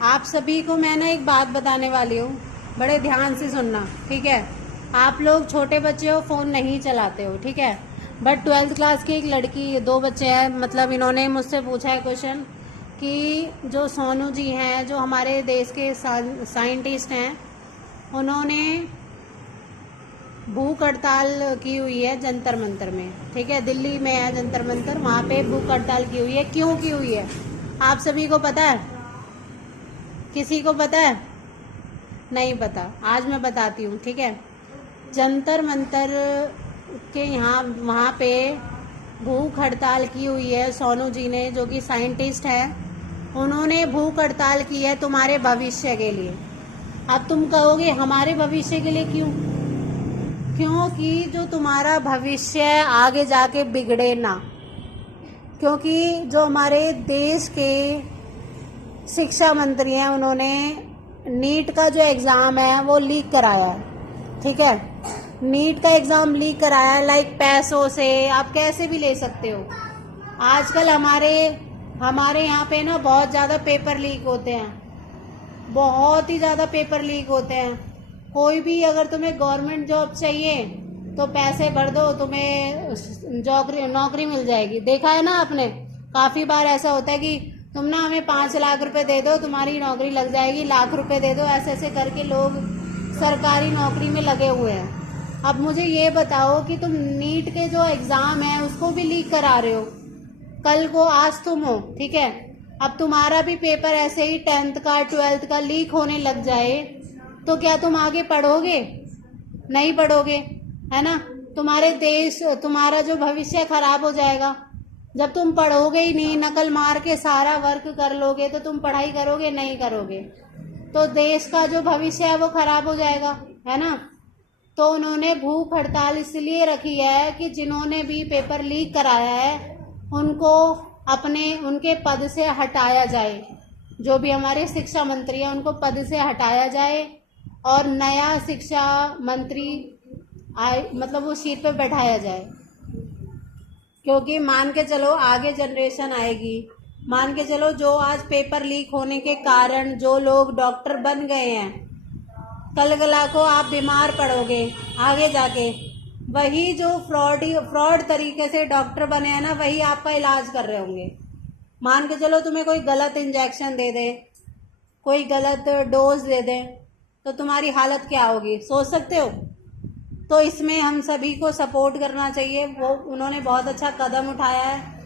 आप सभी को मैं ना एक बात बताने वाली हूँ, बड़े ध्यान से सुनना, ठीक है। आप लोग छोटे बच्चे हो, फ़ोन नहीं चलाते हो, ठीक है। बट 12th क्लास की एक लड़की, दो बच्चे हैं, मतलब इन्होंने मुझसे पूछा है क्वेश्चन कि जो सोनू जी हैं, जो हमारे देश के साइंटिस्ट हैं, उन्होंने भूख हड़ताल की हुई है जंतर मंतर में, ठीक है। दिल्ली में है जंतर मंतर, वहाँ पे भूख हड़ताल की हुई है। क्यों की हुई है आप सभी को पता है? किसी को पता है? नहीं पता? आज मैं बताती हूँ, ठीक है। जंतर मंतर के यहाँ वहाँ पे भूख हड़ताल की हुई है सोनू जी ने, जो कि साइंटिस्ट है। उन्होंने भूख हड़ताल की है तुम्हारे भविष्य के लिए। अब तुम कहोगे हमारे भविष्य के लिए क्यों? क्योंकि जो तुम्हारा भविष्य आगे जाके बिगड़े ना। क्योंकि जो हमारे देश के शिक्षा मंत्री हैं, उन्होंने नीट का जो एग्ज़ाम है वो लीक कराया है, ठीक है। नीट का एग्ज़ाम लीक कराया है, लाइक पैसों से, आप कैसे भी ले सकते हो। आजकल हमारे हमारे यहाँ पे ना बहुत ज़्यादा पेपर लीक होते हैं, बहुत ही ज़्यादा पेपर लीक होते हैं। कोई भी अगर तुम्हें गवर्नमेंट जॉब चाहिए तो पैसे भर दो, तुम्हें नौकरी मिल जाएगी। देखा है ना आपने, काफ़ी बार ऐसा होता है कि तुम ना हमें 5 लाख रुपए दे दो, तुम्हारी नौकरी लग जाएगी, लाख रुपए दे दो, ऐसे ऐसे करके लोग सरकारी नौकरी में लगे हुए हैं। अब मुझे ये बताओ कि तुम नीट के जो एग्ज़ाम है उसको भी लीक करा रहे हो। कल को आज तुम हो, ठीक है, अब तुम्हारा भी पेपर ऐसे ही 10th का 12th का लीक होने लग जाए तो क्या तुम आगे पढ़ोगे? नहीं पढ़ोगे, है ना। तुम्हारा जो भविष्य खराब हो जाएगा। जब तुम पढ़ोगे ही नहीं, नकल मार के सारा वर्क कर लोगे, तो तुम पढ़ाई करोगे? नहीं करोगे, तो देश का जो भविष्य है वो खराब हो जाएगा, है ना। तो उन्होंने भूख हड़ताल इसलिए रखी है कि जिन्होंने भी पेपर लीक कराया है उनको उनके पद से हटाया जाए। जो भी हमारे शिक्षा मंत्री हैं उनको पद से हटाया जाए और नया शिक्षा मंत्री मतलब वो सीट पे बैठाया जाए। क्योंकि मान के चलो आगे जनरेशन आएगी, मान के चलो जो आज पेपर लीक होने के कारण जो लोग डॉक्टर बन गए हैं, कल गला को आप बीमार पड़ोगे आगे जाके। वही जो फ्रॉड तरीके से डॉक्टर बने हैं ना, वही आपका इलाज कर रहे होंगे। मान के चलो तुम्हें कोई गलत इंजेक्शन दे दे, कोई गलत डोज दे दे, तो तुम्हारी हालत क्या होगी, सोच सकते हो। तो इसमें हम सभी को सपोर्ट करना चाहिए। उन्होंने बहुत अच्छा कदम उठाया है।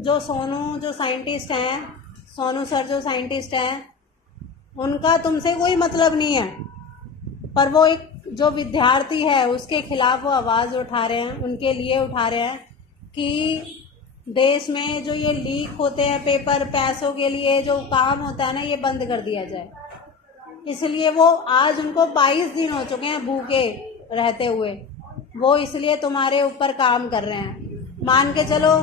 जो साइंटिस्ट हैं, सोनू सर जो साइंटिस्ट हैं, उनका तुमसे कोई मतलब नहीं है, पर वो एक जो विद्यार्थी है उसके खिलाफ वो आवाज़ उठा रहे हैं, उनके लिए उठा रहे हैं कि देश में जो ये लीक होते हैं पेपर, पैसों के लिए जो काम होता है ना, ये बंद कर दिया जाए। इसलिए वो आज उनको 22 दिन हो चुके हैं भूखे रहते हुए, वो इसलिए तुम्हारे ऊपर काम कर रहे हैं। मान के चलो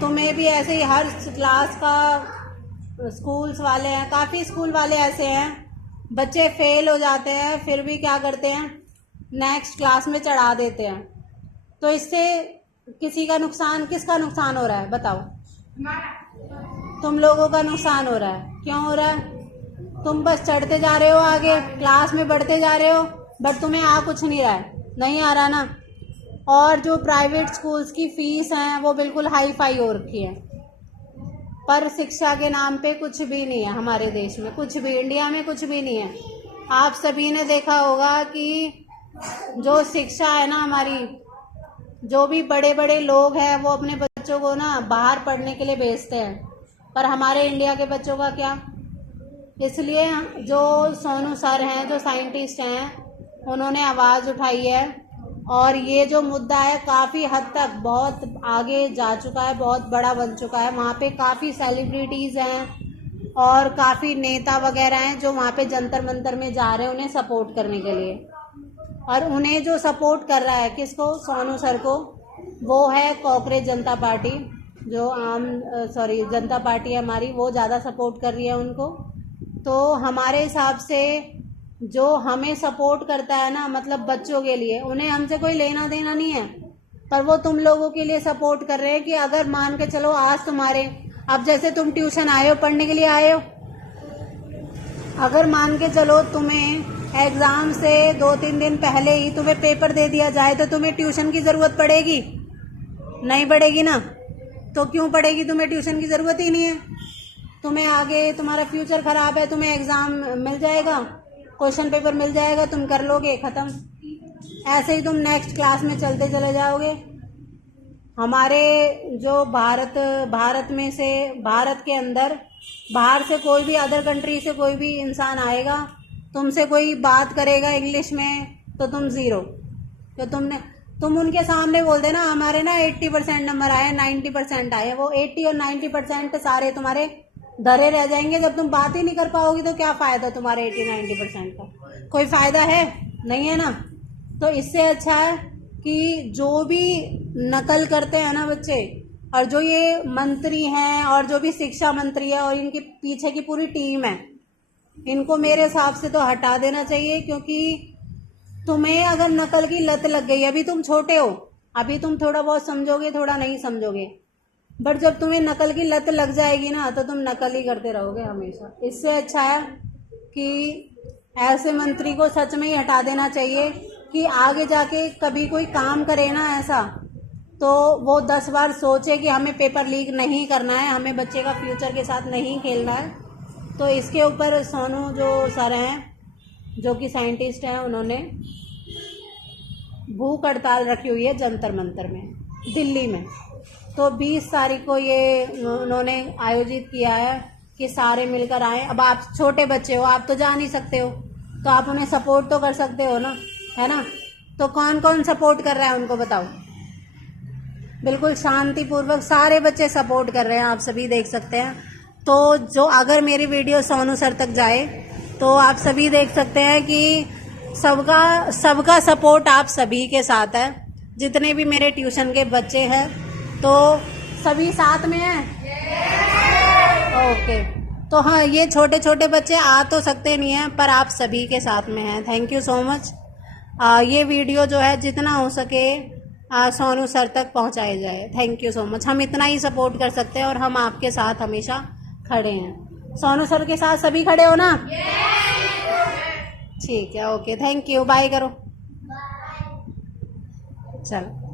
तुम्हें भी ऐसे ही हर क्लास का स्कूल्स वाले हैं, काफ़ी स्कूल वाले ऐसे हैं, बच्चे फेल हो जाते हैं फिर भी क्या करते हैं, नेक्स्ट क्लास में चढ़ा देते हैं। तो इससे किसका नुकसान हो रहा है बताओ? तुम लोगों का नुकसान हो रहा है। क्यों हो रहा है? तुम बस चढ़ते जा रहे हो, आगे क्लास में बढ़ते जा रहे हो, बट तुम्हें आ कुछ नहीं रहा है, नहीं आ रहा ना। और जो प्राइवेट स्कूल्स की फीस हैं वो बिल्कुल हाई फाई हो रखी है, पर शिक्षा के नाम पे कुछ भी नहीं है हमारे देश में, कुछ भी, इंडिया में कुछ भी नहीं है। आप सभी ने देखा होगा कि जो शिक्षा है ना हमारी, जो भी बड़े बड़े लोग हैं वो अपने बच्चों को ना बाहर पढ़ने के लिए भेजते हैं, पर हमारे इंडिया के बच्चों का क्या। इसलिए जो सोनू सर हैं, जो साइंटिस्ट हैं, उन्होंने आवाज़ उठाई है और ये जो मुद्दा है काफ़ी हद तक बहुत आगे जा चुका है, बहुत बड़ा बन चुका है। वहाँ पे काफ़ी सेलिब्रिटीज़ हैं और काफ़ी नेता वगैरह हैं जो वहाँ पे जंतर मंतर में जा रहे हैं उन्हें सपोर्ट करने के लिए। और उन्हें जो सपोर्ट कर रहा है, किसको? सोनू सर को, वो है कॉकरोच जनता पार्टी, जो जनता पार्टी है हमारी, वो ज़्यादा सपोर्ट कर रही है उनको। तो हमारे हिसाब से जो हमें सपोर्ट करता है ना, मतलब बच्चों के लिए, उन्हें हमसे कोई लेना देना नहीं है, पर वो तुम लोगों के लिए सपोर्ट कर रहे हैं कि अगर मान के चलो आज अब जैसे तुम ट्यूशन आए हो, पढ़ने के लिए आए हो, अगर मान के चलो तुम्हें एग्ज़ाम से 2-3 दिन पहले ही तुम्हें पेपर दे दिया जाए तो तुम्हें ट्यूशन की ज़रूरत पड़ेगी? नहीं पड़ेगी ना। तो क्यों पड़ेगी? तुम्हें ट्यूशन की ज़रूरत ही नहीं है। तुम्हें आगे तुम्हारा फ्यूचर ख़राब है, तुम्हें एग्ज़ाम मिल जाएगा, क्वेश्चन पेपर मिल जाएगा, तुम कर लोगे, ख़त्म। ऐसे ही तुम नेक्स्ट क्लास में चलते चले जाओगे। हमारे जो भारत में से, भारत के अंदर बाहर से कोई भी अदर कंट्री से कोई भी इंसान आएगा, तुमसे कोई बात करेगा इंग्लिश में तो तुम ज़ीरो। तो तुम उनके सामने बोल देना हमारे ना 80% नंबर आए, 90% आए, वो 80 और 90% सारे तुम्हारे धरे रह जाएंगे। जब तुम बात ही नहीं कर पाओगी तो क्या फ़ायदा तुम्हारे 80-90% का? कोई फ़ायदा है नहीं, है ना। तो इससे अच्छा है कि जो भी नकल करते हैं ना बच्चे, और जो ये मंत्री हैं और जो भी शिक्षा मंत्री है और इनके पीछे की पूरी टीम है, इनको मेरे हिसाब से तो हटा देना चाहिए। क्योंकि तुम्हें अगर नकल की लत लग गई, अभी तुम छोटे हो, अभी तुम थोड़ा बहुत समझोगे, थोड़ा नहीं समझोगे, बट जब तुम्हें नकल की लत लग जाएगी ना तो तुम नकल ही करते रहोगे हमेशा। इससे अच्छा है कि ऐसे मंत्री को सच में ही हटा देना चाहिए कि आगे जाके कभी कोई काम करे ना ऐसा, तो वो 10 बार सोचे कि हमें पेपर लीक नहीं करना है, हमें बच्चे का फ्यूचर के साथ नहीं खेलना है। तो इसके ऊपर सोनू जो सर हैं, जो कि साइंटिस्ट हैं, उन्होंने भूख हड़ताल रखी हुई है जंतर मंतर में, दिल्ली में। तो 20 तारीख को ये उन्होंने आयोजित किया है कि सारे मिलकर आए। अब आप छोटे बच्चे हो, आप तो जा नहीं सकते हो, तो आप उन्हें सपोर्ट तो कर सकते हो ना, है ना। तो कौन कौन सपोर्ट कर रहा है उनको बताओ। बिल्कुल शांतिपूर्वक सारे बच्चे सपोर्ट कर रहे हैं, आप सभी देख सकते हैं। तो जो अगर मेरी वीडियो सोनू सर तक जाए तो आप सभी देख सकते हैं कि सबका सपोर्ट आप सभी के साथ है। जितने भी मेरे ट्यूशन के बच्चे हैं तो सभी साथ में हैं। ओके, तो हाँ, ये छोटे छोटे बच्चे आ तो सकते नहीं हैं पर आप सभी के साथ में हैं। Thank you so much. ये वीडियो जो है जितना हो सके सोनू सर तक पहुंचाया जाए। Thank you so much. हम इतना ही सपोर्ट कर सकते हैं और हम आपके साथ हमेशा खड़े हैं। सोनू सर के साथ सभी खड़े हो ना? ठीक है, ओके, थैंक यू, बाय करो। चलो।